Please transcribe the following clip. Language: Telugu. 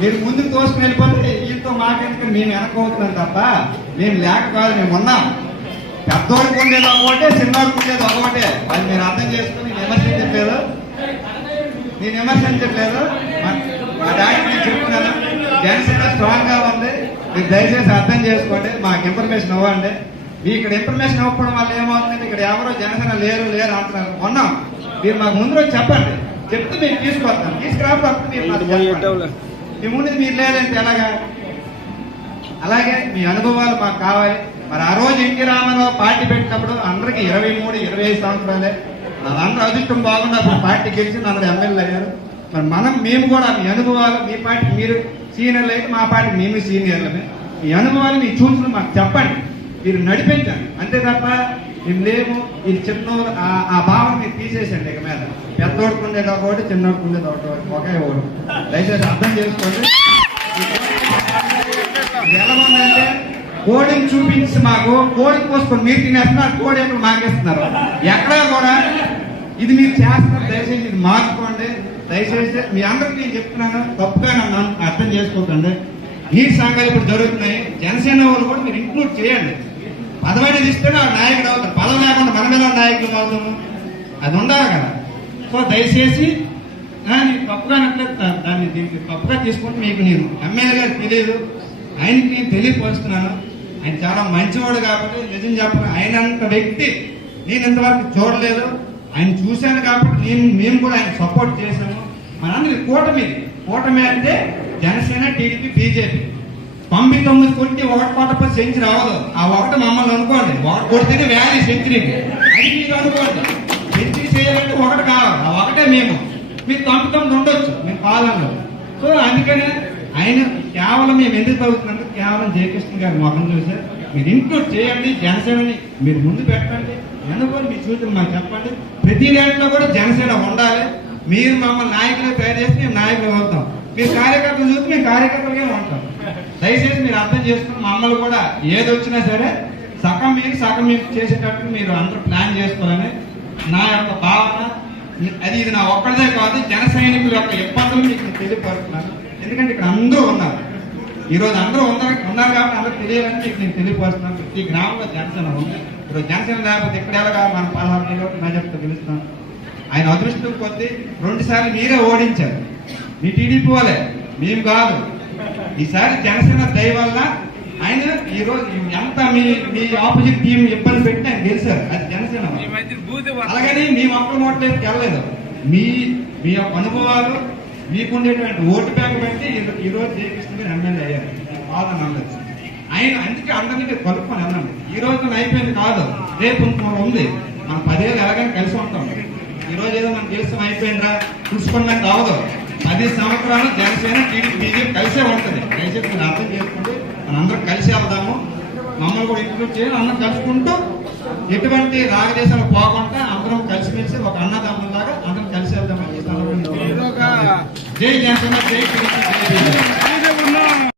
మీరు ముందుకు తోసుకుని వెళ్ళిపోతే వీళ్ళతో మాకెందుకు మేము వెనకపోతున్నాం తప్ప మేము లేక కాదు మేము ఉన్నాం. పెద్దోడికి ఉండేది ఒకటే చిన్నోడికి ఉండేది ఒకటే. అది మీరు అర్థం చేసుకుని విమర్శించట్లేదు నేను విమర్శించట్లేదు మా- మా డాడీ నేను చెప్తున్నాను. జనసేన స్ట్రాంగ్గా ఉంది. మీరు దయచేసి అర్థం చేసుకోండి. మాకు ఇన్ఫర్మేషన్ ఇవ్వండి. మీ ఇక్కడ ఇన్ఫర్మేషన్ ఇవ్వడం వల్ల ఏమవుతుంది? ఇక్కడ ఎవరో జనసేన లేరు లేరు అంటున్నారు. ఉన్నాం. మీరు మాకు ముందు రోజు చెప్పండి. చెప్తే మేము తీసుకొస్తాం. తీసుకురాకపోతే మీరు మీ ముందు మీరు లేదంటే ఎలాగా? అలాగే మీ అనుభవాలు మాకు కావాలి. మరి ఆ రోజు ఎన్టీ రామారావు పార్టీ పెట్టినప్పుడు అందరికి ఇరవై మూడు ఇరవై ఐదు సంవత్సరాలే. వాళ్ళందరూ అదృష్టం బాగున్నప్పుడు పార్టీ గెలిచి నన్ను ఎమ్మెల్యే అయ్యారు. మరి మనం మేము కూడా మీ అనుభవాలు మీ పార్టీ మీరు సీనియర్లు అయితే మా పార్టీ మేము సీనియర్లమే. మీ అనుభవాలు మీ చూసిన మాకు చెప్పండి. మీరు నడిపించండి. అంతే తప్ప మేము లేము ఇది చిన్న ఆ భావం మీరు తీసేసండి ఇక మీద. పెద్దోడుకు ఉండేది ఒకటి చిన్నోడుకు ఉండేది ఒకటి ఒకే ఓడు దయచేసి అర్థం చేసుకోండి. ఇది ఎలా ఉందంటే కోడిని చూపించి మాకు కోడి కోసుకొని మీరు తినేస్తున్నారు కోడి ఎక్కడ మాకేస్తున్నారు? ఎక్కడా కూడా ఇది మీరు చేస్తున్నారు దయచేసి ఇది మార్చుకోండి. దయచేసి మీ అందరికి నేను చెప్తున్నాను తప్పుగా నన్ను అర్థం చేసుకోకండి. ఈ సంఘాలు ఇప్పుడు జరుగుతున్నాయి. జనసేన వాళ్ళు కూడా మీరు ఇంక్లూడ్ చేయండి. పదవి ఇస్తేనే ఆ నాయకుడు అవుతారు పదవి లేకుండా మనం ఎలా నాయకులు అవుతాము? అది ఉండాలి కదా. సో దయచేసి దాన్ని తప్పుగా అనట్లేదు దాన్ని దీనికి తప్పుగా తీసుకుంటే మీకు నేను ఎమ్మెల్యే గారు తెలియదు. ఆయనకి నేను తెలియపరుస్తున్నాను. ఆయన చాలా మంచివాడు కాబట్టి నిజం చెప్పను. ఆయనంత వ్యక్తి నేను ఇంతవరకు చూడలేదు. ఆయన చూశాను కాబట్టి నేను మేము కూడా ఆయన సపోర్ట్ చేశాము. మనందరి కూటమి కూటమి అంటే జనసేన టీడీపీ బీజేపీ. పంపి తొమ్మిది కొట్టి ఒకటి పాటపై సెంచరీ రావదు ఆ ఒకటి మమ్మల్ని అనుకోండి. ఒకటి కొడితేనే వ్యాలీ సెంచరీకి అది మీరు అనుకోండి. సెంచరీ చేయాలంటే ఒకటి కావాలి. ఆ ఒకటే మేము. మీరు తొంభై తొమ్మిది ఉండొచ్చు. మేము పాలనలో. సో అందుకనే ఆయన కేవలం మేము ఎందుకు అవుతున్నాం కేవలం జయకృష్ణ గారి మొహం చూసారు మీరు ఇంక్లూడ్ చేయండి జనసేనని మీరు ముందు పెట్టండి. ఎన్నుకొని మీ సూచన మాకు చెప్పండి. ప్రతి దాంట్లో కూడా జనసేన ఉండాలి. మీరు మమ్మల్ని నాయకులు తయారు చేసి మేము నాయకులు అవుతాం. మీరు కార్యకర్తలు చూసి మేము కార్యకర్తలుగా ఉంటాం దయచేసి మీరు అర్థం చేసుకుని మమ్మల్ని కూడా ఏది వచ్చినా సరే సగం మీకు సగం మీకు చేసేటట్టు మీరు అందరూ ప్లాన్ చేసుకోవాలని నా యొక్క భావన. అది ఇది నా ఒక్కడిదే కాదు జన సైనికుల యొక్క ఇబ్బందులు మీకు తెలియపరుస్తున్నాను. ఎందుకంటే ఇక్కడ అందరూ ఉన్నారు. ఈరోజు అందరూ ఉన్నారు ఉన్నారు కాబట్టి అందరూ తెలియాలని మీకు నేను తెలియపరుస్తున్నాను. ప్రతి గ్రామంలో జనసేన ఉంది. ఇప్పుడు జనసేన లేకపోతే ఇక్కడ ఎలాగా మన పదహారు నియోజకవర్గం మెజార్టీతో గెలుస్తాం ఆయన అదృష్టం కొద్దీ రెండుసార్లు మీరే ఓడించారు. మీ టీడీపీ వాళ్ళే. మేము కాదు. ఈసారి జనసేన దయ వల్ల ఆయన ఈ రోజు ఎంత మీ మీ ఆపోజిట్ టీం ఇబ్బంది పెట్టి ఆయన గెలిచారు. అది జనసేన. అలాగని మీ ఒక్క మోట్లేదు వెళ్ళలేదు. మీ మీ యొక్క అనుభవాలు మీకుండేటువంటి ఓటు బ్యాంక్ బట్టి ఈ- రోజు జయకృష్ణ గారు ఎమ్మెల్యే అయ్యారు. వాదన అన్నది ఆయన అందుకే అందరినీ కలుపుకొని వెళ్ళండి ఈ రోజు అయిపోయింది కాదు. రేపు ఇంకొకటి ఉంది. మనం పదేళ్ళు ఎలాగైనా కలిసి ఉంటాం. ఈ రోజు ఏదో మనం దేశం అయిపోయిందా చూసుకున్నాక కావదు. పది సంవత్సరాలు జనసేన టీడీపీ బీజేపీ కలిసే ఉంటుంది. దయచేసి మీరు అర్థం చేసుకుంటే మనం అందరం కలిసి వెళ్దాము మమ్మల్ని కూడా ఇంక్లూడ్ చేయాలి అందరం కలుసుకుంటూ ఎటువంటి రాగదేశాలు పోకుండా అందరం కలిసిమెలిసి ఒక అన్నదమ్ములాగా అందరం కలిసి సందర్భంగా జై జనసేన జై టీడీపీ